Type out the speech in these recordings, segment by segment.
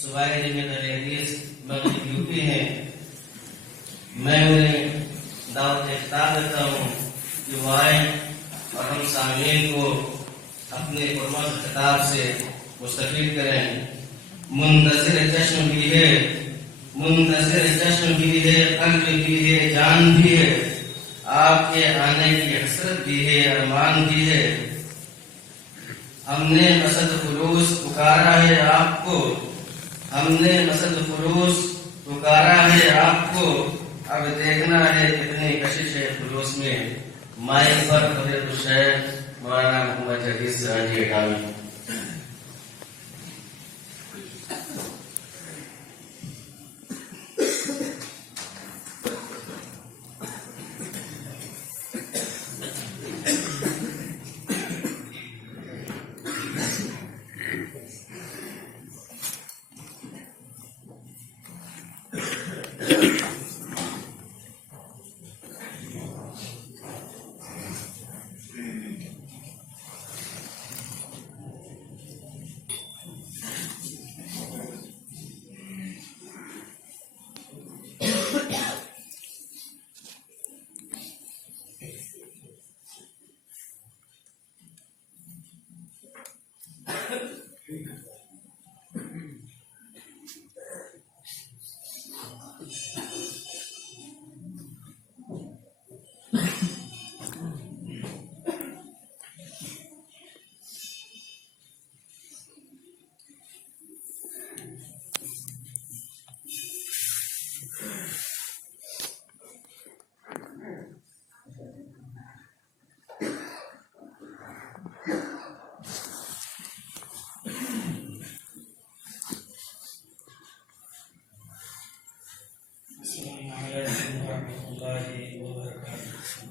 صوبائی جمعیت حدیث مغرب یوپی ہیں، میں انہیں دعوت اختیار دیتا ہوں کہ وہ آئیں اور ہم سامعین کو اپنے پرمسر خطاب سے مستفید کریں۔ منتظر جشن بھی ہے، منتظر جشن بھی ہے، قلب بھی ہے، جان بھی ہے، آپ کے آنے کی حسرت بھی ہے، ارمان بھی ہے۔ ہم نے مسد خلوص پکارا ہے آپ کو، ہم نے مسد خلوص پکارا ہے آپ کو، اب دیکھنا ہے کتنی کشش ہے خلوص میں۔ مائک پر فضیلۃ الشیخ مولانا محمد جدید سراجی اٹھاوی۔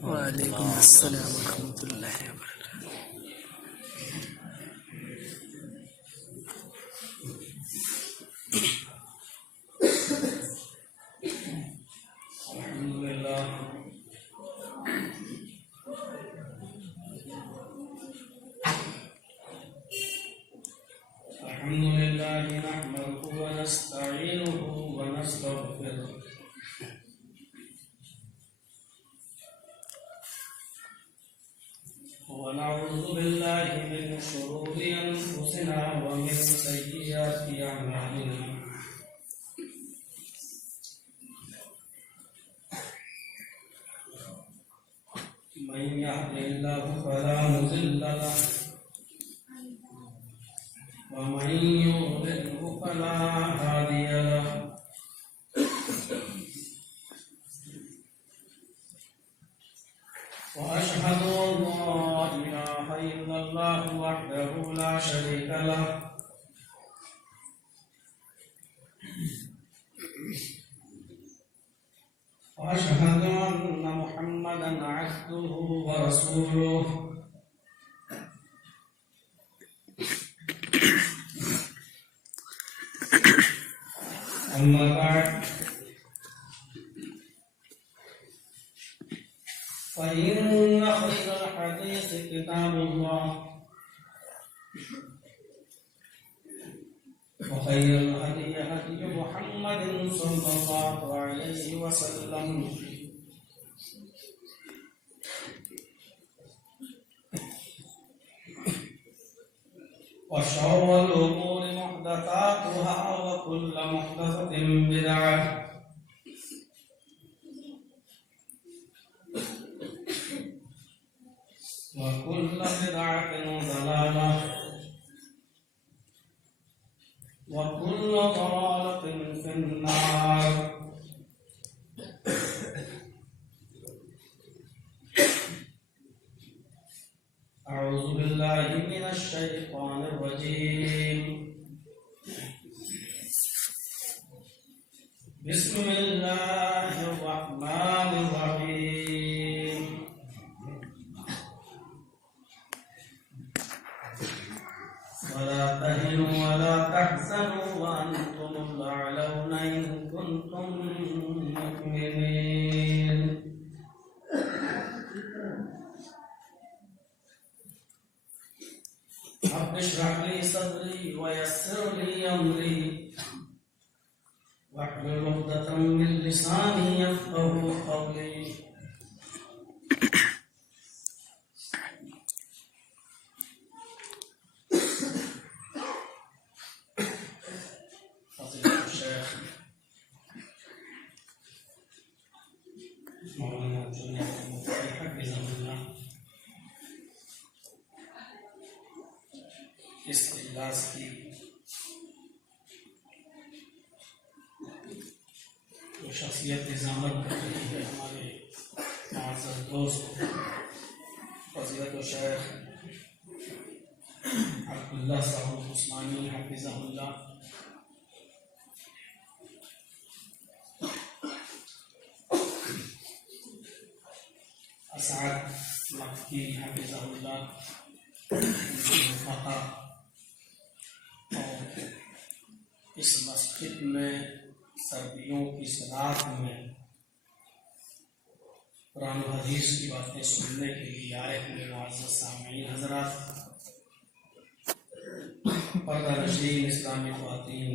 وعلیکم السلام ورحمۃ اللہ وبرکاتہ۔ الحمد لله نحمده ونستعينه ونستغفره ونعوذ بالله من شرور أنفسنا ومن سيئات أعمالنا من يهد الله فلا مضل له ومن يضلل فلا هادي له وأشهد أن لا إله إلا الله وحده لا شريك له وأشهد أن محمدا عبده ورسوله أما بعد فإن خير الحديث كتاب الله وخير الهدي هدي محمد صلى الله عليه وسلم وشر الأمور محدثاتها وكل محدثة بدعة وكل بدعة ضلالة وكل ضلالة في النار أعوذ بالله من الشيطان الرجيم بسم الله الرحمن الرحيم ولا تهنوا ولا تحزنوا وأنتم الأعلون إن كنتم مؤمنين رب اشرح لي صدري ويسر لي أمري واحلل عقدة من لساني يفقهوا قولي. فضيلة الشيخ مولانا جنيد المفتي حفظه الله اس اجلاس کی جو شخصیت نظامت کر رہی ہے ہمارے معزز دوست فضیلت الشیخ عبداللہ صاحب عثمانی حفظہ اللہ، اسعد مکی حفظہ اللہ، رفقا، اور اس مسجد میں سردیوں کی رات میں قرآن و حدیث کی باتیں سننے کے لیے آئے ہوئے معزز سامعین حضرات، پردہ نشین اسلامی خواتین،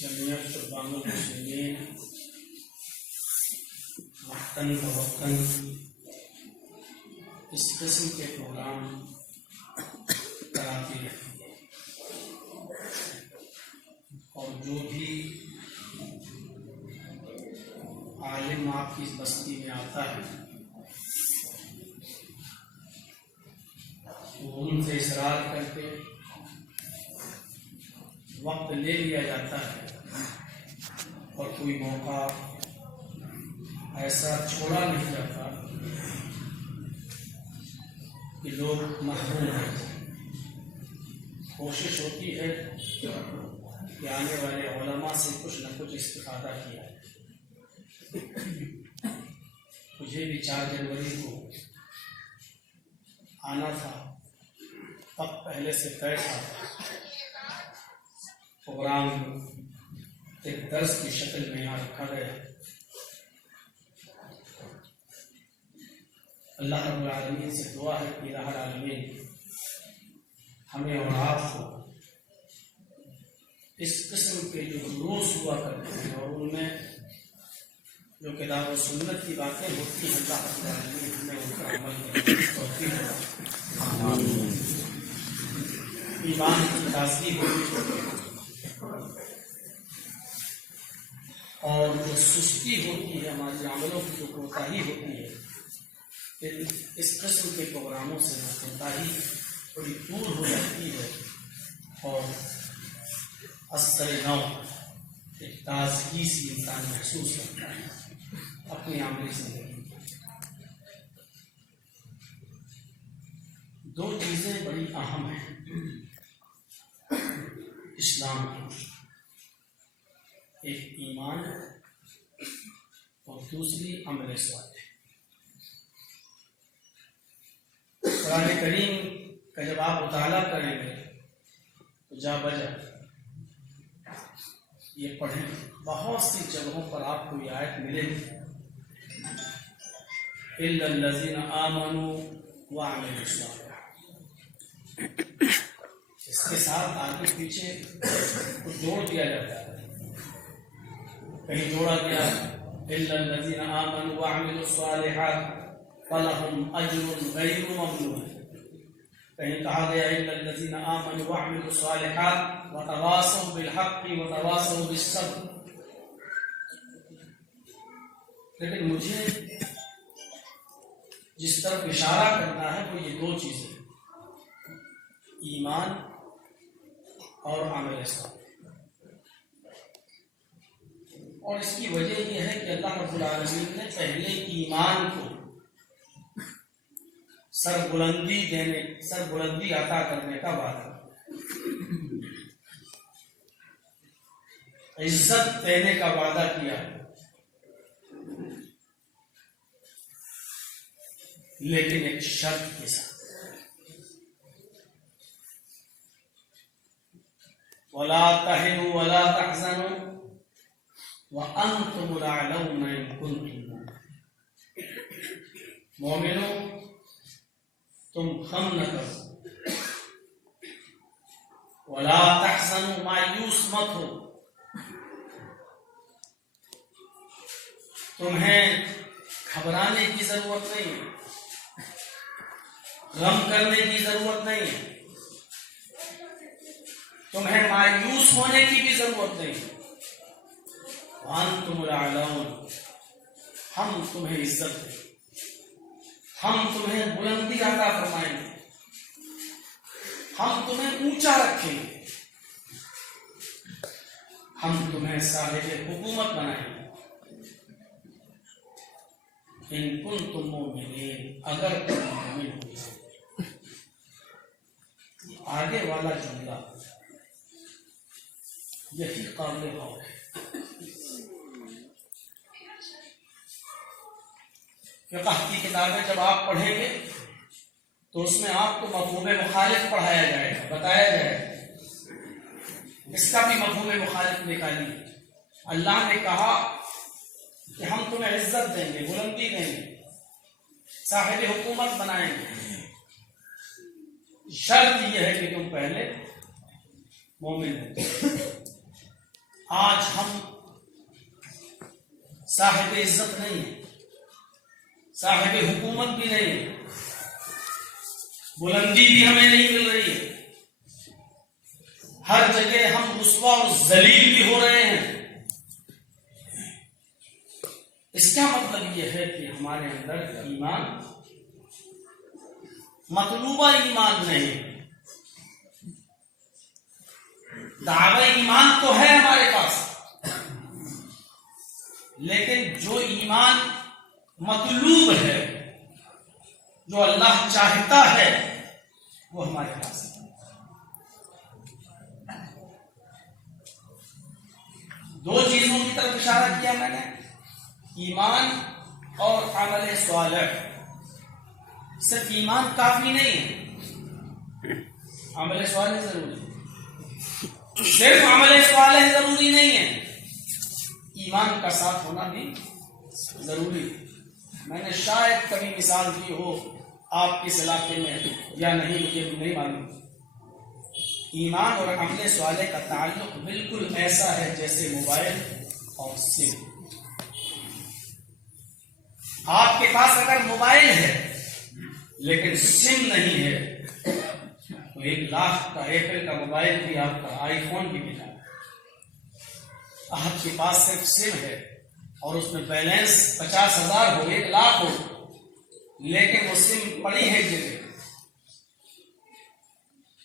جمعیت شبان المسلمین وطن فوطن اس قسم کے پروگرام کراتی ہے، اور جو بھی عالم آپ کی بستی میں آتا ہے وہ ان سے اصرار کر کے وقت لے لیا جاتا ہے، اور کوئی موقع ایسا چھوڑا نہیں جاتا کہ لوگ محروم ہیں۔ کوشش ہوتی ہے کہ آنے والے علماء سے کچھ نہ کچھ استفادہ کیا ہے۔ مجھے بھی 4 جنوری کو آنا تھا، اب پہلے سے طے تھا، پروگرام ایک درس کی شکل میں یہاں رکھا گیا۔ اللہ رب العالمین سے دعا ہے کہ الہ العالمین ہمیں اور آپ کو اس قسم کے جو دروس ہوا کرتے ہیں اور ان میں جو کتاب و سنت کی باتیں ہوتی ہیں، اللہ رب العالمین ہمیں ان پر عمل کرنے کی توفیق دے۔ ایمان کی تازگی ہوتی ہے اور جو سستی ہوتی ہے، ہماری عملوں کی جو کوتاہی ہوتی ہے، اس قسم کے پروگراموں سے کوتاہی تھوڑی دور ہو جاتی ہے، اور اثر نو ایک تازگی سی انسان محسوس کرتا ہے اپنی عملی زندگی میں۔ 2 چیزیں بڑی اہم ہیں اسلام کی، ایک ایمان اور دوسری عمل صالح۔ قرآن کریم کا جب آپ مطالعہ کریں گے تو جا بجا یہ پڑھیں، بہت سی جگہوں پر آپ کو یہ آیت ملے گی، اِلَّا الَّذِينَ آمَنُوا وَعَمِلُوا الصَّالِحَاتِ، اس کے ساتھ آگے پیچھے کچھ جوڑ دیا جاتا ہے، کہیں جوڑا گیا اِلَّا الَّذِينَ آمَنُوا وَعَمِلُوا الصَّالِحَاتِ فَلَهُمْ أَجْرٌ غَيْرُ مَمْنُونٍ، کہیں کہا گیا اِلَّا الَّذِينَ آمَنُوا وَعَمِلُوا الصَّالِحَاتِ وَتَوَاصَوْا بِالْحَقِّ وَتَوَاصَوْا بِالصَّبْرِ۔ لیکن مجھے جس طرف اشارہ کرنا ہے وہ یہ 2 چیزیں، ایمان اور عمل صالح، اور اس کی وجہ یہ ہے کہ اللہ رب العالمین نے پہلے ایمان کو سربلندی عطا کرنے کا وعدہ، عزت دینے کا وعدہ کیا، لیکن ایک شرط کے ساتھ، وَلَا تَهِنُوا وَلَا تَحْزَنُوا وَأَنْتُمُ الْأَعْلَوْنَ إِن كُنتُم مُؤْمِنِينَ، مومنوں تم غم نہ کرو ولا تحزنوا، مایوس مت ہو، تمہیں گھبرانے کی ضرورت نہیں ہے، غم کرنے کی ضرورت نہیں ہے، تمہیں مایوس ہونے کی بھی ضرورت نہیں ہے۔ وانتم الاعلون، ہم تمہیں عزت دیں، ہم تمہیں بلندی عطا فرمائیں گے، ہم تمہیں اونچا رکھیں گے، ہم تمہیں صاحب حکومت بنائیں گے۔ ان کنتم مؤمنین، اگر تم مومن ہو۔ آگے والا جملہ یہی قابل غور ہے۔ فقہ کی کتابیں جب آپ پڑھیں گے تو اس میں آپ کو مفہوم مخالف پڑھایا جائے گا، بتایا جائے گا، اس کا بھی مفہوم مخالف نکالیے۔ اللہ نے کہا کہ ہم تمہیں عزت دیں گے، بلندی دیں گے، صاحب حکومت بنائیں گے، شرط یہ ہے کہ تم پہلے مومن ہو۔ آج ہم صاحب عزت نہیں ہیں، صاحب حکومت بھی نہیں ہے، بلندی بھی ہمیں نہیں مل رہی ہے، ہر جگہ ہم رسوا اور ذلیل بھی ہو رہے ہیں۔ اس کا مطلب یہ ہے کہ ہمارے اندر ایمان مطلوبہ ایمان نہیں، دعوی ایمان تو ہے ہمارے پاس، لیکن جو ایمان مطلوب ہے، جو اللہ چاہتا ہے، وہ ہمارے پاس ہے۔ دو چیزوں کی طرف اشارہ کیا میں نے، ایمان اور عمل صالح۔ صرف ایمان کافی نہیں ہے، عمل صالح ضروری ہے، صرف عمل صالح ضروری نہیں ہے، ایمان کا ساتھ ہونا بھی ضروری ہے۔ میں نے شاید کبھی مثال دی ہو آپ اس علاقے میں یا نہیں، مجھے نہیں معلوم۔ ایمان اور عمل صالح کا تعلق بالکل ایسا ہے جیسے موبائل اور سم۔ آپ کے پاس اگر موبائل ہے لیکن سم نہیں ہے تو 1,00,000 کا ایپل کا موبائل بھی آپ کا، آئی فون بھی ملا۔ آپ کے پاس صرف سم ہے اور اس میں بیلنس 50,000 ہو، 1,00,000 ہو، لیکن وہ سم پڑی ہے جگہ،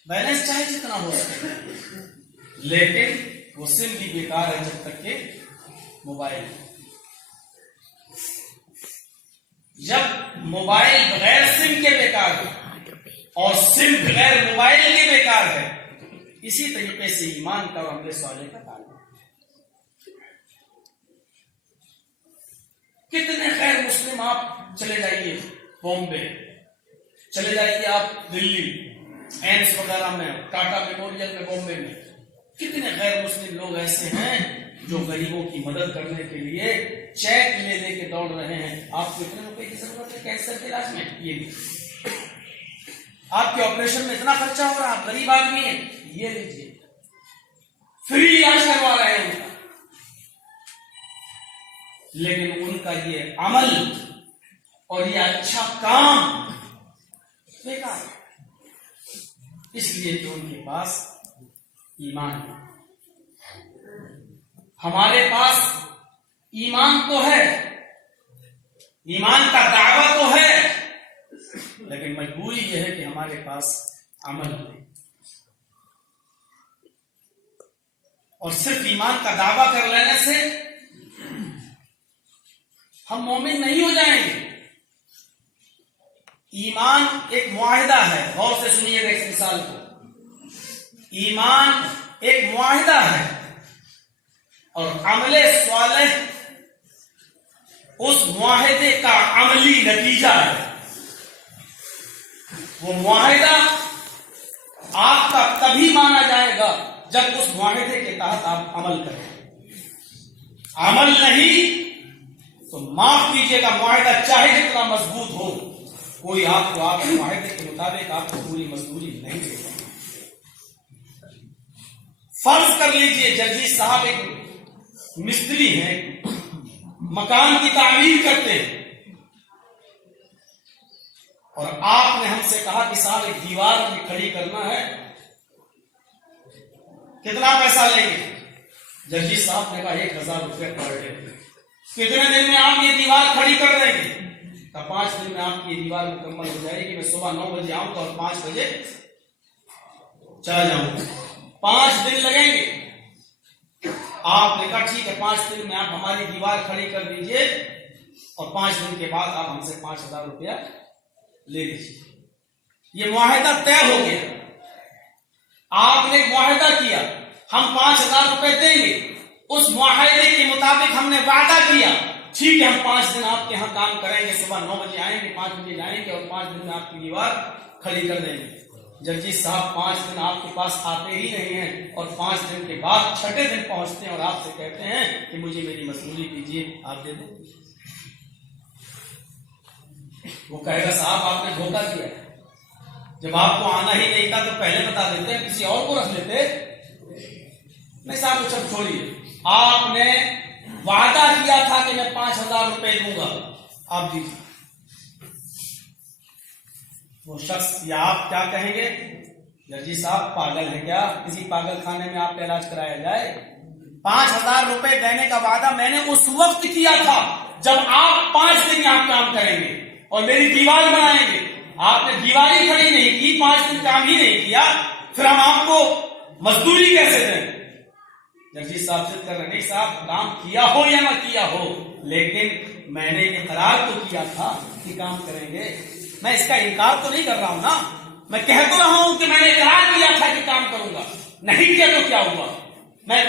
بیلنس چاہے جتنا ہو سکے، لیکن وہ سم بھی بیکار ہے جب تک کہ موبائل۔ جب موبائل بغیر سم کے بیکار ہے اور سم بغیر موبائل کے بیکار ہے، اسی طریقے سے ایمان کا اور عمل صالح کا تعلق۔ کتنے غیر مسلم آپ چلے جائیے بامبے، چلے جائیے آپ دلی، ایمس وغیرہ میں، ٹاٹا میموریل میں، بامبے میں، کتنے غیر مسلم لوگ ایسے ہیں جو غریبوں کی مدد کرنے کے لیے چیک لے لے کے دوڑ رہے ہیں۔ آپ کو اتنے روپے کی ضرورت ہے کینسر کے علاج میں، یہ بھی آپ کے آپریشن میں اتنا خرچہ ہو رہا، آپ غریب آدمی ہیں، یہ لیجیے، فری علاج کروا رہے ہیں ان کا، لیکن ان کا یہ عمل اور یہ اچھا کام بیکار ہے، اس لیے کہ ان کے پاس ایمان ہے۔ ہمارے پاس ایمان تو ہے، ایمان کا دعویٰ تو ہے، لیکن مجبوری یہ ہے کہ ہمارے پاس عمل نہیں، اور صرف ایمان کا دعویٰ کر لینے سے ہم مومن نہیں ہو جائیں گے۔ ایمان ایک معاہدہ ہے، غور سے سنیے گا اس مثال کو۔ ایمان ایک معاہدہ ہے اور عمل صالح اس معاہدے کا عملی نتیجہ ہے۔ وہ معاہدہ آپ کا تبھی مانا جائے گا جب اس معاہدے کے تحت آپ عمل کریں، عمل نہیں تو معاف کیجیے گا، معاہدہ چاہے جتنا مضبوط ہو، کوئی آپ کو آپ کے معاہدے کے مطابق آپ کو پوری مزدوری نہیں دے گا۔ فرض کر لیجئے جرجیت صاحب ایک مستری ہیں، مکان کی تعمیر کرتے ہیں، اور آپ نے ہم سے کہا کہ صاحب ایک دیوار میں کھڑی کرنا ہے، کتنا پیسہ لیں گے؟ جرجیت صاحب نے کہا 1000 روپے پر ڈے۔ کتنے دن میں آپ یہ دیوار کھڑی کر دیں گے؟ 5 دن میں آپ کی دیوار مکمل ہو جائے گی۔ میں صبح 9 بجے آؤں گا اور 5 بجے چلا جاؤں گا، 5 دن لگیں گے۔ آپ نے کہا ٹھیک ہے، 5 دن میں آپ ہماری دیوار کھڑی کر دیجئے اور 5 دن کے بعد آپ ہم سے 5000 روپیہ لے لیجیے۔ یہ معاہدہ طے ہو گیا، آپ نے معاہدہ کیا ہم 5000 روپے دیں گے، اس معاہدے کے مطابق ہم نے وعدہ کیا ٹھیک ہے ہم 5 دن آپ کے یہاں کام کریں گے، صبح 9 بجے آئیں گے، 5 بجے جائیں گے اور 5 دن میں آپ کی دیوار کھڑی کر دیں گے۔ جرجیت صاحب 5 دن آپ کے پاس آتے ہی نہیں ہیں اور 5 دن کے بعد 6 دن پہنچتے ہیں اور آپ سے کہتے ہیں کہ مجھے میری مصوری کیجیے، آپ دے دیں۔ وہ کہے گا صاحب آپ نے دھوکہ کیا ہے، جب آپ کو آنا ہی نہیں تھا تو پہلے بتا دیتے، کسی اور کو رکھ لیتے۔ نہیں صاحب وہ سب چھوڑیے، آپ نے وعدہ کیا تھا کہ میں 5000 روپے دوں گا، آپ دیجیے۔ وہ شخص یا آپ کیا کہیں گے؟ جرجیت صاحب پاگل ہے کیا؟ کسی پاگل خانے میں آپ کا علاج کرایا جائے؟ 5000 روپے دینے کا وعدہ میں نے اس وقت کیا تھا جب آپ 5 دن یہاں کام کریں گے اور میری دیوار بنائیں گے۔ آپ نے دیواری کھڑی نہیں کی، 5 دن کام ہی نہیں کیا، پھر ہم آپ کو مزدوری کیسے دیں؟ جرجیت صاحب سے کر رہے نہیں صاحب کام کیا ہو یا نہ کیا ہو، لیکن میں نے اقرار تو کیا تھا کہ کام کریں گے، میں اس کا انکار تو نہیں کر رہا ہوں نا، میں کہہ تو رہا ہوں کہ میں نے اقرار کیا تھا کہ کام کروں گا، نہیں کیا تو کیا ہوا، میں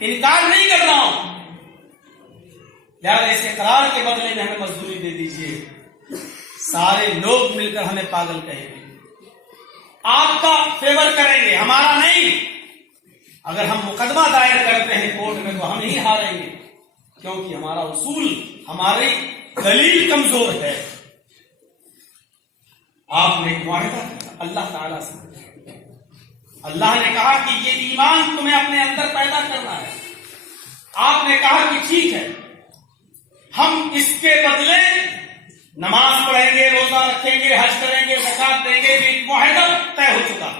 انکار نہیں کر رہا ہوں، لہٰذا اس اقرار کے بدلے میں ہمیں مزدوری دے دیجیے۔ سارے لوگ مل کر ہمیں پاگل کہیں گے، آپ کا فیور کریں گے، ہمارا نہیں۔ اگر ہم مقدمہ دائر کرتے ہیں کورٹ میں تو ہم ہی ہاریں گے، کیونکہ ہمارا اصول، ہماری دلیل کمزور ہے۔ آپ نے ایک معاہدہ کیا اللہ تعالیٰ سے، اللہ نے کہا کہ یہ ایمان تمہیں اپنے اندر پیدا کرنا ہے، آپ نے کہا کہ ٹھیک ہے ہم اس کے بدلے نماز پڑھیں گے، روزہ رکھیں گے، حج کریں گے، زکات دیں گے، یہ معاہدہ طے ہو چکا۔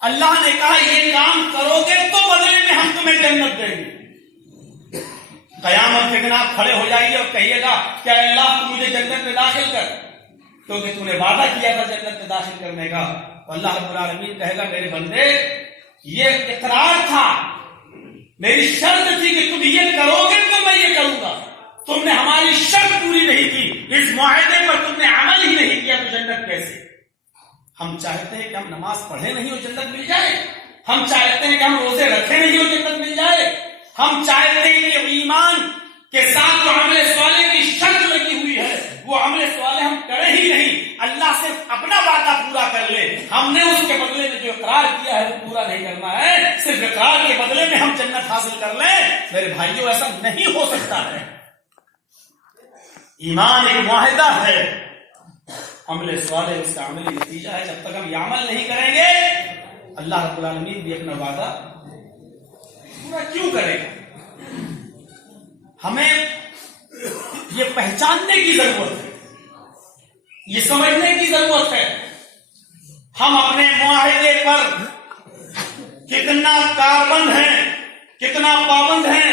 اللہ نے کہا یہ کام کرو گے تو بدلے میں ہم تمہیں جنت دیں گے۔ قیامت کے دن آپ کھڑے ہو جائیے اور کہیے گا کہ اللہ تو مجھے جنت میں داخل کر، کیونکہ تم نے وعدہ کیا تھا جنت میں داخل کرنے کا۔ تو اللہ رب العالمین کہے گا میرے بندے یہ اقرار تھا، میری شرط تھی کہ تم یہ کرو گے تو میں یہ کروں گا، تم نے ہماری شرط پوری نہیں کی، اس معاہدے پر تم نے عمل ہی نہیں کیا، تو جنت کیسے؟ ہم چاہتے ہیں کہ ہم نماز پڑھیں نہیں اور جنت مل جائے، ہم چاہتے ہیں کہ ہم روزے رکھیں نہیں اور جنت مل جائے، ہم چاہتے ہیں کہ ایمان کے ساتھ جو عمل صالح کی شرط لگی ہوئی ہے وہ عمل صالح ہم کریں ہی نہیں، اللہ سے اپنا وعدہ پورا کر لے، ہم نے اس کے بدلے میں جو اقرار کیا ہے وہ پورا نہیں کرنا ہے، صرف اقرار کے بدلے میں ہم جنت حاصل کر لیں۔ میرے بھائیوں ایسا نہیں ہو سکتا ہے، ایمان ایک معاہدہ ہے، عمل صالح اس کا عملی نتیجہ ہے۔ جب تک ہم یہ عمل نہیں کریں گے اللہ رب العالمین بھی اپنا وعدہ پورا کیوں کرے گا؟ ہمیں یہ پہچاننے کی ضرورت ہے، یہ سمجھنے کی ضرورت ہے ہم اپنے معاہدے پر کتنا کاربند ہیں، کتنا پابند ہیں،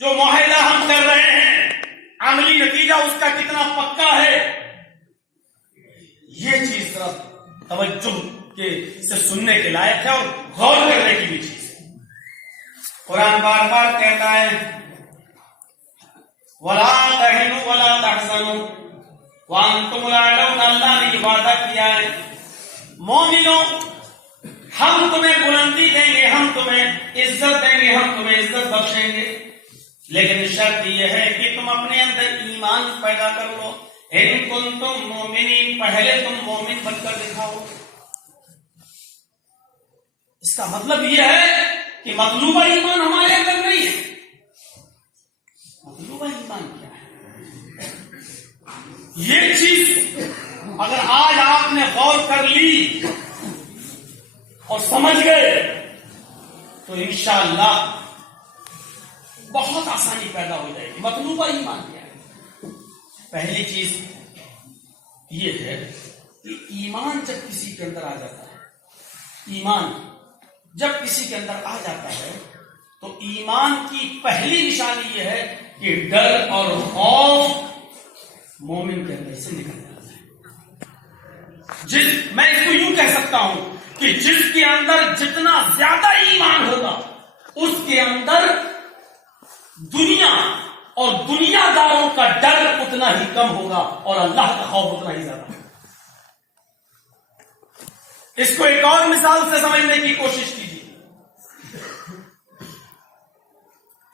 جو معاہدہ ہم کر رہے ہیں عملی نتیجہ اس کا کتنا پکا ہے۔ یہ چیز ذرا توجہ سے سننے کے لائق ہے اور غور کرنے کی بھی چیز ہے۔ قرآن بار بار کہتا ہے وَلَا تَهِنُوا وَلَا تَحْزَنُوا وَأَنْتُمُ الْأَعْلَوْنَ، اللہ نے یہ وعدہ کیا ہے مومنوں ہم تمہیں بلندی دیں گے، ہم تمہیں عزت دیں گے، ہم تمہیں عزت بخشیں گے، لیکن شرط یہ ہے کہ تم اپنے اندر ایمان پیدا کر لو۔ ان کنتم مومنین، پہلے تم مومن بن کر دکھاؤ۔ اس کا مطلب یہ ہے کہ مطلوبہ ایمان ہمارے اندر نہیں ہے۔ مطلوبہ ایمان کیا ہے؟ یہ چیز اگر آج آپ نے غور کر لی اور سمجھ گئے تو انشاءاللہ بہت آسانی پیدا ہو جائے گی. مطلوبہ ایمان کیا ہے؟ پہلی چیز یہ ہے کہ ایمان جب کسی کے اندر آ جاتا ہے، ایمان جب کسی کے اندر آ جاتا ہے تو ایمان کی پہلی نشانی یہ ہے کہ ڈر اور خوف مومن کے اندر سے نکل جاتا ہے. میں اس کو یوں کہہ سکتا ہوں کہ جس کے اندر جتنا زیادہ ایمان ہوگا اس کے اندر دنیا اور دنیا داروں کا ڈر اتنا ہی کم ہوگا اور اللہ کا خوف اتنا ہی زیادہ ہوگا. اس کو ایک اور مثال سے سمجھنے کی کوشش کیجیے.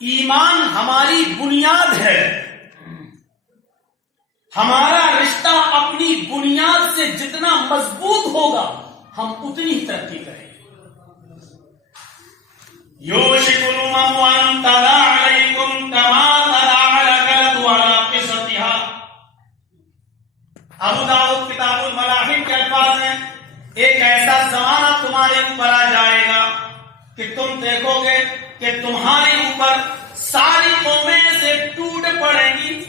ایمان ہماری بنیاد ہے. ہمارا رشتہ اپنی بنیاد سے جتنا مضبوط ہوگا ہم اتنی ہی ترقی کریں گے. یوشک الامم ان تداع علیکم کما تداع الکلب علی قصتها. ابو داؤد کتاب الملاحم کے الفاظ ہیں، ایک ایسا زمانہ تمہارے اوپر آ جائے گا کہ تم دیکھو گے کہ تمہارے اوپر ساری قومیں سے ٹوٹ پڑیں گی.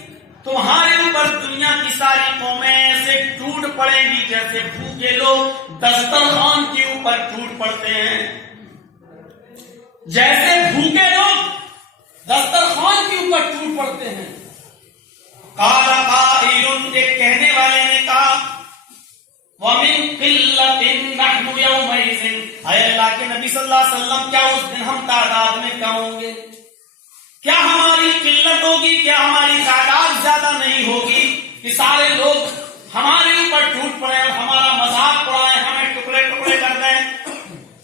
تمہارے اوپر دنیا کی ساری قومیں سے ٹوٹ پڑیں گی جیسے بھوکے لوگ دسترخوان کے اوپر ٹوٹ پڑتے ہیں. جیسے بھوکے لوگ دسترخوان کے اوپر ٹوٹ پڑتے ہیں. قال قائل، ایک کہنے والے نے کہا وَمِن قِلَّةٍ نَحْنُ يَوْمَئِذٍ، اے اللہ کے نبی صلی اللہ علیہ وسلم کیا اس دن ہم تعداد میں کم ہوں گے؟ کیا ہماری قلت ہوگی؟ کیا ہماری تعداد زیادہ نہیں ہوگی کہ سارے لوگ ہمارے اوپر ٹوٹ پڑے اور ہمارا مذاق اڑائیں، ہمیں ٹکڑے ٹکڑے کر دیں؟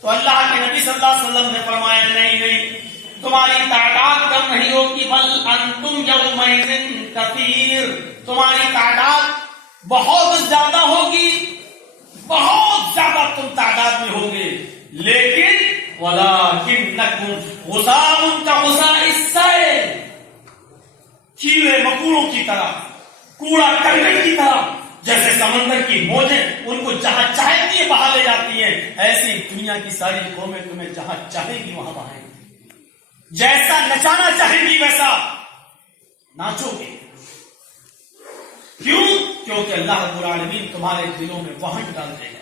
تو اللہ کے نبی صلی اللہ علیہ وسلم نے فرمایا نہیں، تمہاری تعداد کم نہیں ہوگی، بل انتم یومئذ کثیر، تمہاری تعداد بہت زیادہ ہوگی، بہت زیادہ تم تعداد میں ہوگے. لیکن وَلَٰكِنَّكُمْ غُثَاءٌ كَغُثَاءِ السَّيْلِ، کیڑے مکوڑوں کی طرح، کوڑا کرکٹ کی طرح، جیسے سمندر کی موجیں ان کو جہاں چاہتی ہیں بہا لے جاتی ہیں، ایسی دنیا کی ساری قومیں تمہیں جہاں چاہیں گی وہاں بہائیں گی. جیسا نچانا چاہیں گی ویسا ناچو گے. کیوں؟ کیونکہ اللہ رب العالمین تمہارے دلوں میں وہن ڈال دے گا.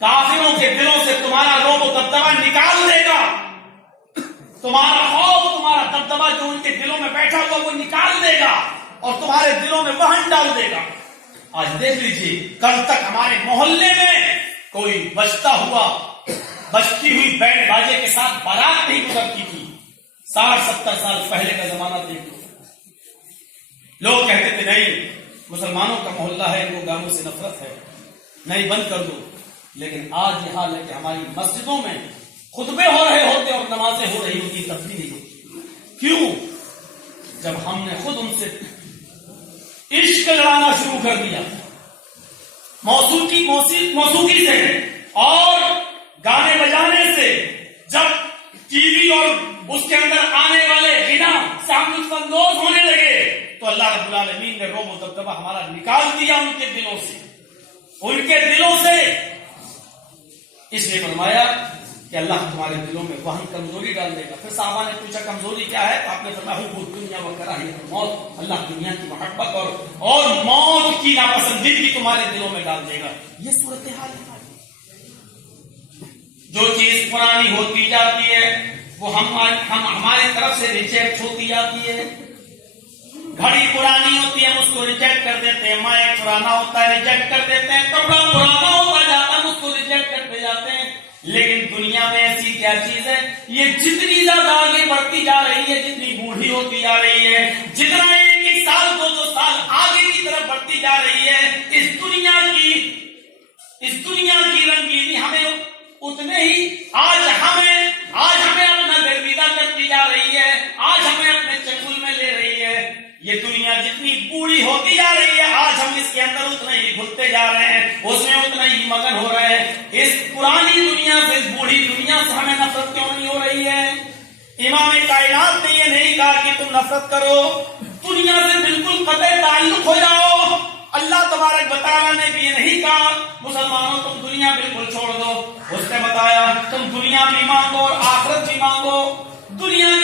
کافروں کے دلوں سے تمہارا رعب و دبدبہ نکال دے گا. تمہارا خوف، تمہارا دبدبہ جو ان کے دلوں میں بیٹھا ہوا وہ نکال دے گا اور تمہارے دلوں میں وہن ڈال دے گا. آج دیکھ لیجیے، کل تک ہمارے محلے میں کوئی بجتا ہوا، بجتی ہوئی بینڈ باجے کے ساتھ بارات نہیں گزرتی تھی. 60-70 سال پہلے کا زمانہ دیکھ لو. لوگ کہتے تھے نہیں، مسلمانوں کا محلہ ہے، وہ گانوں سے نفرت ہے، نہیں بند کر دو. لیکن آج یہ حال ہے کہ ہماری مسجدوں میں خطبے ہو رہے ہوتے اور نمازیں ہو رہی ہوتی، تب بھی نہیں ہوتی. کیوں؟ جب ہم نے خود ان سے عشق لڑانا شروع کر دیا، موسیقی سے اور گانے بجانے سے. جب ٹی وی اور اس کے اندر آنے والے غنا سے ہم لطف اندوز ہونے لگے تو اللہ رب العالمین نے رعب و دبدبہ ہمارا نکال دیا ان کے دلوں سے، ان کے دلوں سے. اس لیے فرمایا کہ اللہ تمہارے دلوں میں وہن کمزوری ڈال دے گا. پھر صحابہ نے پوچھا کمزوری کیا ہے؟ تو آپ نے فرمایا حب دنیا و کراہیت الموت، اللہ دنیا کی محبت اور موت کی ناپسندیدگی تمہارے دلوں میں ڈال دے گا. یہ صورتحال ہے. جو چیز پرانی ہوتی جاتی ہے وہ ہماری طرف سے ریجیکٹ ہوتی جاتی ہے. گھڑی پرانی ہوتی ہے ہم اس کو ریجیکٹ کر دیتے ہیں، مائک پرانا ہوتا ہے ریجیکٹ کر دیتے ہیں، کپڑا پرانا ہوتا جاتا ہے ہم اس کو ریجیکٹ کرتے جاتے ہیں. لیکن دنیا میں ایسی کیا چیز ہے؟ یہ جتنی زیادہ آگے بڑھتی جا رہی ہے، جتنی بوڑھی ہوتی جا رہی ہے، جتنا ایک سال 2 سال آگے کی طرف بڑھتی جا رہی ہے، اس دنیا کی رنگینی ہمیں اتنے ہی آج ہمیں اپنا گرویدہ کرتی جا رہی ہے، آج ہمیں اپنے چنگل میں لے رہی ہے. یہ دنیا جتنی بوڑھی ہوتی جا رہی ہے، آج ہم اس کے اندر اتنے ہی گھلتے جا رہے ہیں، اس میں اتنا ہی مگن ہو رہے ہیں. اس پرانی دنیا سے، اس بوڑھی دنیا سے ہمیں نفرت کیوں نہیں ہو رہی ہے؟ امام کائنات نے یہ نہیں کہا کہ تم نفرت کرو، دنیا سے بالکل قطع تعلق ہو جاؤ. اللہ تبارک و تعالیٰ نے بھی یہ نہیں کہا مسلمانوں تم دنیا بالکل چھوڑ دو. اس نے بتایا تم دنیا بھی مانگو اور آخرت بھی مانگو.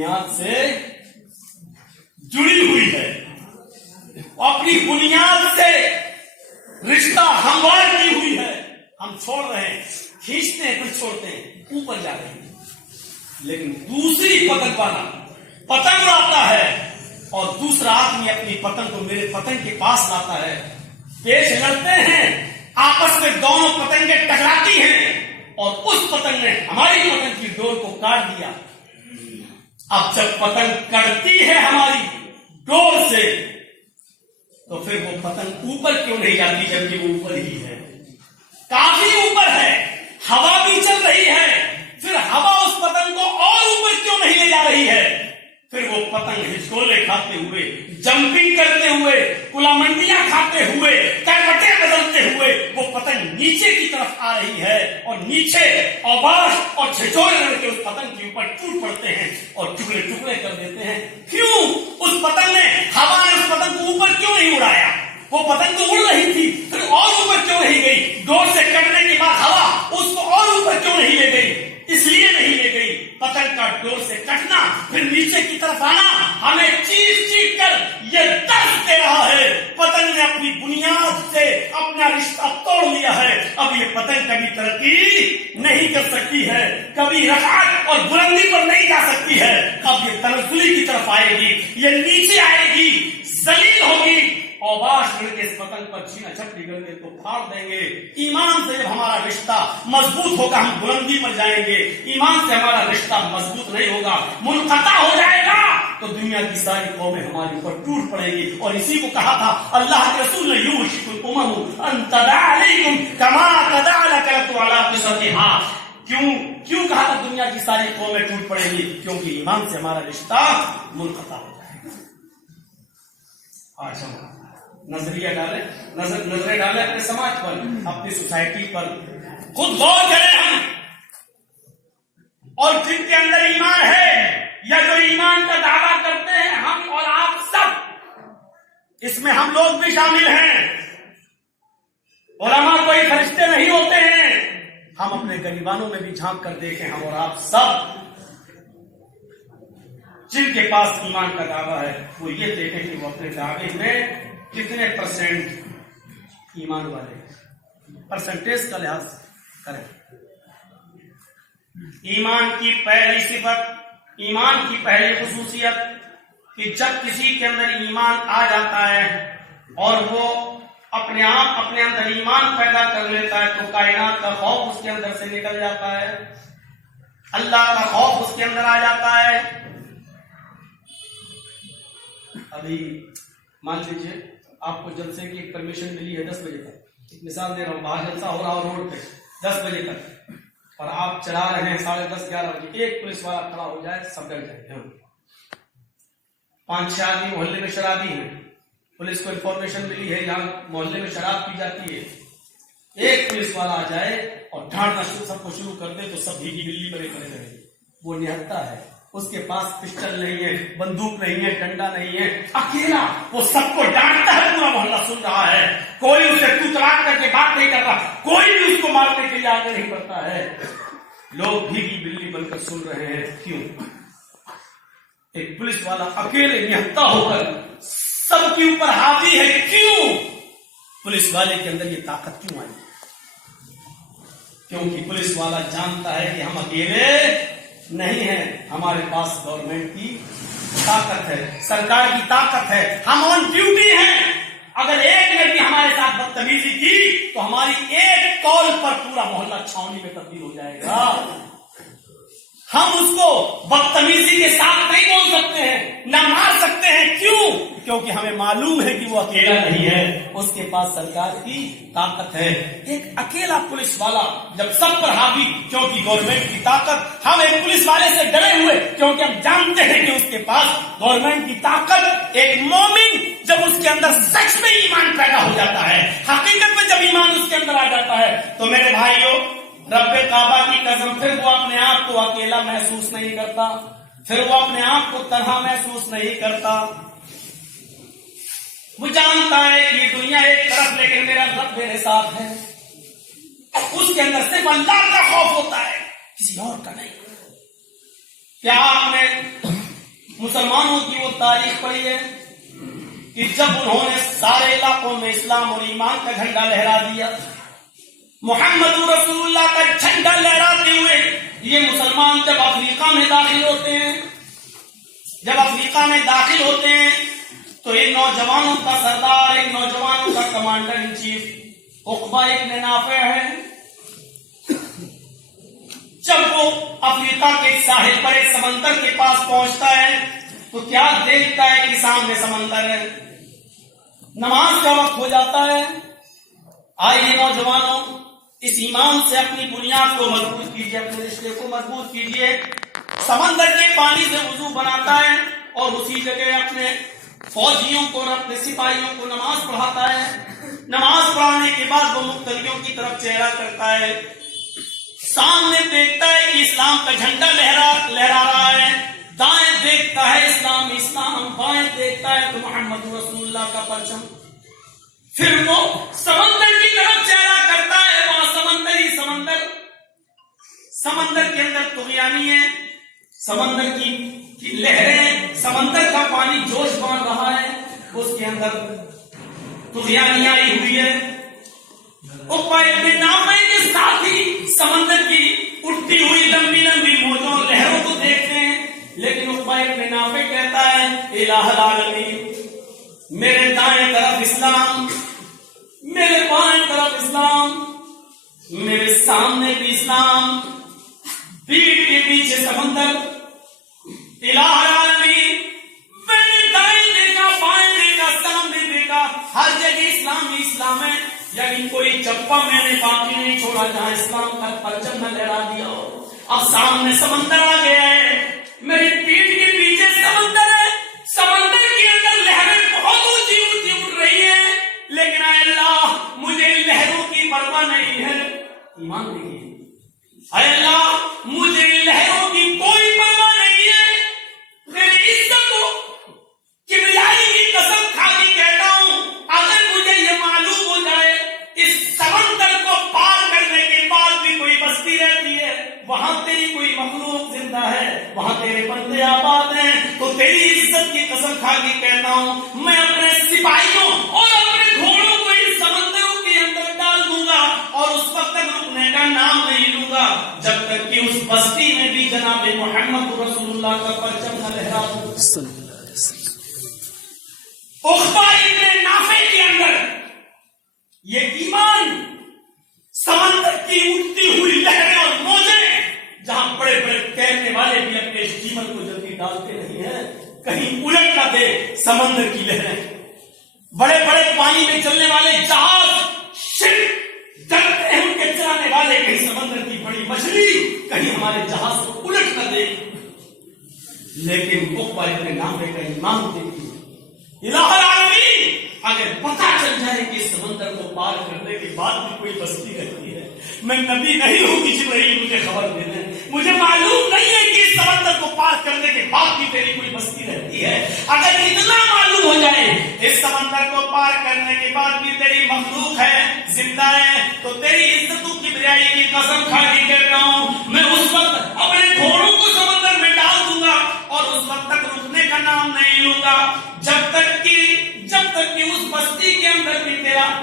بنیاد سے جڑی ہوئی ہے، اپنی بنیاد سے رشتہ ہموار کی ہوئی ہے. ہم چھوڑ رہے ہیں، کھینچتے ہیں پھر چھوڑتے ہیں، اوپر جا رہے ہیں. لیکن دوسری پتنگ والا پتنگ لاتا ہے اور دوسرا آدمی اپنی پتنگ کو میرے پتنگ کے پاس لاتا ہے. پیش لڑتے ہیں، آپس میں دونوں پتنگیں ٹکراتی ہیں اور اس پتنگ نے ہماری پتنگ کی ڈور کو کاٹ دیا. اب جب پتنگ کٹتی ہے ہماری ڈور سے تو پھر وہ پتنگ اوپر کیوں نہیں جاتی جبکہ وہ اوپر ہی ہے، کافی اوپر ہے، ہوا بھی چل رہی ہے، پھر ہوا اس پتنگ کو اور اوپر کیوں نہیں لے جا رہی ہے؟ پھر وہ پتنگ ہچکولے کھاتے ہوئے، جمپنگ کرتے ہوئے، کلا منڈیاں کھاتے ہوئے، کروٹیں بدلتے ہوئے وہ پتنگ نیچے کی طرف آ رہی ہے اور نیچے اوباش اور چھچورے لڑکے اس پتنگ کے اوپر ٹوٹ پڑتے ہیں اور ٹکڑے ٹکڑے کر دیتے ہیں. کیوں؟ اس پتنگ نے، ہوا نے اس پتنگ کو اوپر کیوں نہیں اڑایا؟ وہ پتنگ تو اڑ رہی تھی، پھر اور اوپر کیوں نہیں گئی؟ ڈور سے کٹنے کے بعد ہوا اس کو اور اوپر کیوں نہیں لے گئی؟ اس لیے نہیں لے گئی، پتنگ کا ڈور سے کٹنا پھر نیچے کی طرف آنا ہمیں چیخ چیخ کر یہ درد دے رہا ہے. پتنگ نے اپنی بنیاد سے اپنا رشتہ توڑ لیا ہے. اب یہ پتنگ کبھی ترقی نہیں کر سکتی ہے، کبھی رفعت اور بلندی پر نہیں جا سکتی ہے. اب یہ تنزلی کی طرف آئے گی، یہ نیچے آئے گی، ذلیل ہوگی. اوباش کر کے اس پتنگ پر چھینا چھپٹی کر کے تو پھاڑ دیں گے. ایمان سے جب ہمارا رشتہ مضبوط ہوگا ہم بلندی پر جائیں گے. ایمان سے ہمارا رشتہ مضبوط نہیں ہوگا، منقطع ہو جائے گا تو دنیا کی ساری قومیں ہمارے اوپر ٹوٹ پڑے گی. اور اسی کو کہا تھا اللہ کے رسول نے، یوشک الامم ان تداعی علیکم کما تداعی الکلۃ علی قصتها. کیوں کہا تھا دنیا کی ساری قومیں ٹوٹ پڑے گی؟ کیونکہ ایمان سے ہمارا رشتہ منقطع ہو جائے گا. آج ہم نظریں ڈالیں اپنے سماج پر، اپنی سوسائٹی پر. خود غور کریں ہم، اور جن کے اندر ایمان ہے یا جو ایمان کا دعویٰ کرتے ہیں، ہم اور آپ سب، اس میں ہم لوگ بھی شامل ہیں. علماء کوئی فرشتے نہیں ہوتے ہیں. ہم اپنے گریبانوں میں بھی جھانک کر دیکھیں، ہم اور آپ سب جن کے پاس ایمان کا دعویٰ ہے وہ یہ دیکھیں کہ وہ اپنے دعوے میں کتنے پرسنٹ ایمان والے ہیں. پرسنٹیج کا لحاظ کریں. ایمان کی پہلی صفت، ایمان کی پہلی خصوصیت کہ جب کسی کے اندر ایمان آ جاتا ہے اور وہ اپنے آپ اپنے اندر ایمان پیدا کر لیتا ہے تو کائنات کا خوف اس کے اندر سے نکل جاتا ہے، اللہ کا خوف اس کے اندر آ جاتا ہے. ابھی مان لیجیے آپ کو جلسے کی ایک پرمیشن ملی ہے 10 بجے تک، ایک مثال دے رہا ہوں، باہر جلسہ ہو رہا ہو روڈ پہ 10 بجے تک، اور آپ چلا رہے ہیں 10:30 11 بجے، ایک پولیس والا کھڑا ہو جائے سب ڈر جائیں گے. 5-6 آدمی محلے میں شرابی ہیں، پولیس کو انفارمیشن ملی ہے یہاں محلے میں شراب پی جاتی ہے. ایک پولیس والا آ جائے اور ڈھانٹنا سب کو شروع کر دے تو سب بھیگی بلی بنے کھڑے رہیں گے. وہ نہتا ہے، اس کے پاس پسٹل نہیں ہے، بندوق نہیں ہے، ڈنڈا نہیں ہے، اکیلا وہ سب کو ڈانٹتا ہے. پورا محلہ سن رہا ہے، کوئی اسے تلاش کر کے بات نہیں کر رہا، کوئی بھی اس کو مارنے کے لیے آگے نہیں بڑھتا ہے. لوگ بھیگی بلی بن کر سن رہے ہیں. کیوں؟ ایک پولیس والا اکیلے نہتا ہو کر سب کے اوپر حاوی ہے. کیوں؟ پولیس والے کے اندر یہ طاقت کیوں آئی؟ کیونکہ پولیس والا جانتا ہے کہ ہم اکیلے نہیں ہیں، ہمارے پاس گورنمنٹ کی طاقت ہے، سرکار کی طاقت ہے، ہم آن ڈیوٹی ہیں. اگر ایک نے بھی ہمارے ساتھ بدتمیزی کی تو ہماری ایک کال پر پورا محلہ چھاؤنی میں تبدیل ہو جائے گا. ہم اس کو بدتمیزی کے ساتھ نہیں بول سکتے ہیں، نہ مار سکتے ہیں. کیوں؟ کیونکہ ہمیں معلوم ہے کہ وہ اکیلا نہیں ہے، اس کے پاس سرکار کی طاقت ہے. ایک اکیلا پولیس والا جب سب پر حاوی کیونکہ گورنمنٹ کی طاقت، ہم ایک پولیس والے سے ڈرے ہوئے کیونکہ ہم جانتے ہیں کہ اس کے پاس گورنمنٹ کی طاقت. ایک مومن جب اس کے اندر سچ میں ایمان پیدا ہو جاتا ہے، حقیقت میں جب ایمان اس کے اندر آ جاتا ہے تو میرے بھائیوں، رب کعبہ کی قسم، پھر وہ اپنے آپ کو اکیلا محسوس نہیں کرتا، پھر وہ اپنے آپ کو تنہا محسوس نہیں کرتا. وہ جانتا ہے کہ یہ دنیا ایک طرف لیکن میرا رب میرے ساتھ ہے. اس کے اندر صرف اللہ کا خوف ہوتا ہے، کسی اور کا نہیں. کیا آپ نے مسلمانوں کی وہ تاریخ پڑھی ہے کہ جب انہوں نے سارے علاقوں میں اسلام اور ایمان کا جھنڈا لہرا دیا، محمد رسول اللہ کا جھنڈا لہراتے ہوئے یہ مسلمان جب افریقہ میں داخل ہوتے ہیں، تو ایک نوجوانوں کا سردار، ایک نوجوانوں کا کمانڈر ان چیف عقبہ ابن نافع ہے. جب وہ افریقہ کے ساحل پر ایک سمندر کے پاس پہنچتا ہے تو کیا دیکھتا ہے کہ سامنے سمندر ہے. نماز کا وقت ہو جاتا ہے. آئیے نوجوانوں، اس ایمان سے اپنی بنیاد کو مضبوط کیجیے، اپنے رشتے کو مضبوط کیجیے. سمندر کے پانی سے وضو بناتا ہے اور اسی جگہ اپنے فوجیوں کو اور اپنے سپاہیوں کو نماز پڑھاتا ہے. نماز پڑھانے کے بعد وہ مقتدیوں کی طرف چہرہ کرتا ہے، سامنے دیکھتا ہے کہ اسلام کا جھنڈا لہرا رہا ہے، دائیں دیکھتا ہے اسلام، بائیں دیکھتا ہے تو محمد رسول اللہ کا پرچم. پھر وہ سمندر کی طرف چہرہ کرتا ہے. وہاں سمندر کے اندر طغیانی ہے، سمندر کی لہریں، سمندر کا پانی جوش باندھ رہا ہے، اس کے اندر طغیانی آئی ہوئی ہے. عقبہ ابن نافع کے ساتھی سمندر کی اٹھتی ہوئی لمبی لمبی موجوں لہروں کو دیکھتے ہیں، لیکن عقبہ ابن نافع کہتا ہے الہ العالمین، میرے دائیں طرف اسلام، میرے بائیں طرف اسلام، میرے سامنے بھی اسلام، پیٹھ کے پیچھے سمندر. الہ العالمین، میں نے دائیں دیکھا، بائیں دیکھا، سامنے دیکھا، ہر جگہ اسلام ہی اسلام ہے. یعنی کوئی چپا میں نے باقی نہیں چھوڑا جہاں اسلام کا پرچم نہ لہرا دیا ہو. اب سامنے سمندر آ گیا ہے، میری پیٹھ کے پیچھے سمندر ہے، سمندر کے اندر لہریں بہت اونچی اونچی اٹھ رہی ہیں، لیکن اے اللہ مجھے لہروں کی پرواہ نہیں ہے. ایمان دیکھیے، اے اللہ مجھے لہروں کی کوئی پرواہ نہیں ہے. میری عزت کو کبریائی کی قسم کھا کے کہتا ہوں، اگر مجھے یہ معلوم ہو جائے اس سمندر کو پار کرنے کے بعد بھی کوئی بستی رہتی ہے، وہاں تیری کوئی مخلوق زندہ ہے، وہاں تیرے بندے آباد ہیں، تو تیری عزت کی قسم کھا کے کہتا ہوں میں اپنے سپاہیوں اور اپنے گھوڑوں کو ان سمندروں کے اندر ڈال دوں گا اور اس وقت تک رکنے کا نام نہیں لوں گا جب تک کہ اس بستی میں بھی جناب محمد رسول اللہ کا پرچم نہ لہرا دوں. عقبہ ابن نافع کے اندر یہ ایمان، سمندر کی اٹھتی ہوئی لہریں اور موجیں، جہاں بڑے بڑے تیرنے والے بھی اپنے اسٹیمر کو جلدی ڈالتے نہیں ہیں، کہیں الٹ نہ دے سمندر کی لہریں. بڑے بڑے پانی میں چلنے والے جہاز شپ ڈرتے ہیں ان کے چلانے والے، کہیں سمندر کی بڑی مچھلی کہیں ہمارے جہاز کو الٹ نہ دے. لیکن عقبہ ابن نافع کا ایمان دیکھیے، الہ العالمین، اگر پتہ چل جائے کہ سمندر کو پار کرنے کے بعد بھی کوئی بستی رہتی ہے، میں نبی نہیں ہوں کہ جبرائیل مجھے خبر دے دیں، مجھے معلوم نہیں ہے کہ اس سمندر کو پار کرنے کے بعد بھی تیری کوئی بستی رہتی ہے. اگر اتنا معلوم ہو جائے اس سمندر کو پار کرنے کے بعد بھی تیری مخلوق ہے، زندہ ہے، تو تیری عزتوں کی بریائی کی قسم کھا کے کہتا ہوں میں اس وقت اپنے گھوڑوں کو سمندر میں ڈال دوں گا اور اس وقت تک رکنے کا نام نہیں لوں گا جب تک کہ اس بستی کے اندر بھی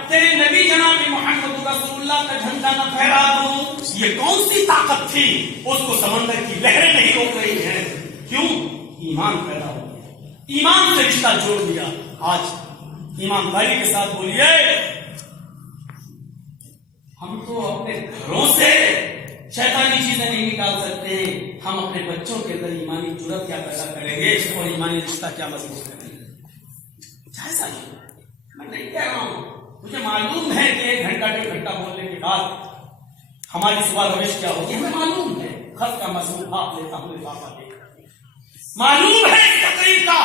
تیرے نبی جناب محمد رسول اللہ کا جھنڈا نہ پھہرا دوں. یہ کون سی طاقت تھی؟ اس کو سمندر کی لہریں نہیں روک رہی ہیں. کیوں؟ ایمان پیدا ہو گیا، ایمان سے رشتہ جوڑ دیا. آج ایمانداری کے ساتھ بولیے، ہم تو اپنے گھروں سے شیطانی چیزیں نہیں نکال سکتے، ہم اپنے بچوں کے اندر ایمانی جرأت کیا پیدا کریں گے اور ایمانی رشتہ کیا مضبوط کریں گے. ایسا نہیں، میں نہیں کہہ رہا ہوں، مجھے معلوم ہے کہ 1 گھنٹہ 1.5 گھنٹہ بولنے کے بعد ہماری صبح روش کیا ہوگی، ہمیں معلوم ہے. خط کا مضمون آپ لیتا ہوں، معلوم ہے تقریر کا